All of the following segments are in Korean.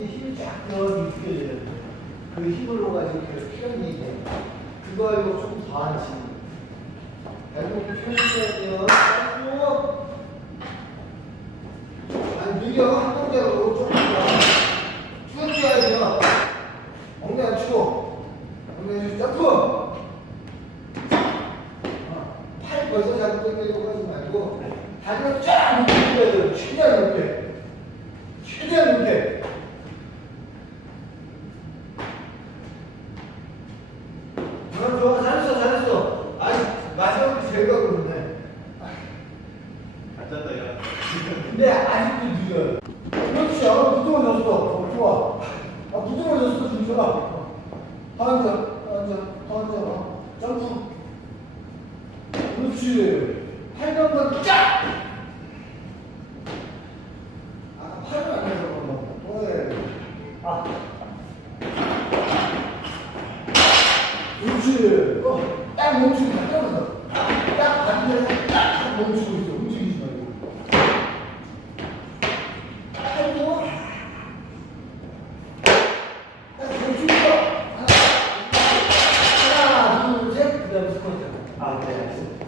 약간 느껴져요. 그 힘으로 가지고 그 표현이 돼. 그거 알고 좀더 앉지. 발목 펴주셔야 돼요. 쭉. 아니, 밀려. 한 동작으로 조금 더. 쭉 뛰어야 돼요. 엉덩이 안 치고. 엉덩이 점프. 어, 팔 벌써 잡고 당기려고 하지 말고 다리를 쫙 돼요. 최대한 높게. 최대한 높게. 아, 좋아, 잘했어, 잘했어. 아니, 제일 가고 있네. 앉았다 일어났다. 근데 아직도 늦어요. 그렇지, 아, 부드러워졌어. 어, 좋아. 아, 부드러워졌어, 진짜. 앉아, 앉아, 앉아, 어. 점프. 그렇지. 팔감만 쫙! 아까 팔을 안 해서 그런 거. 또 해야 돼. 아. 그렇지. 어, 딱 멈추고 딱 떨어져. 딱 반대로 딱 멈추고 있어. 움직이지 말고. 팔도 딱 있어. 하나, 둘, 셋. 그 다음에 스쿼트. 아, 네. 알겠습니다.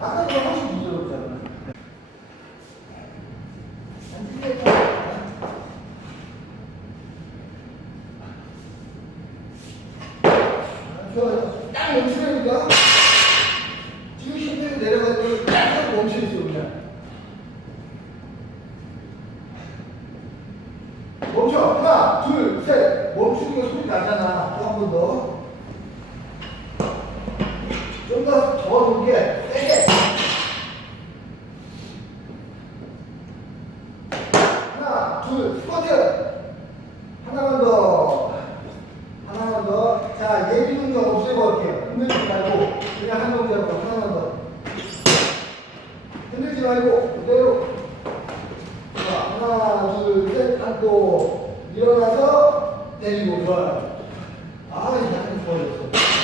아까 거 훨씬 부드럽잖아. 안 틀렸다. 좋아요. 딱 멈추라니까. 지금 힘들게 내려가지고 딱 멈춰있어, 그냥. 멈춰. 하나, 둘, 셋. 멈추는 거 소리 나잖아. 또 한 번 더. 좀 더, 더 높게. 세게. 하나, 둘, 스쿼트. 하나만 더. 그냥 한 번, 동작으로 하나만 더. 흔들지 말고 그대로. 자, 하나, 둘, 셋, 하고 일어나서 내리고 좋아요. 아, 이제 약간 좋아졌어.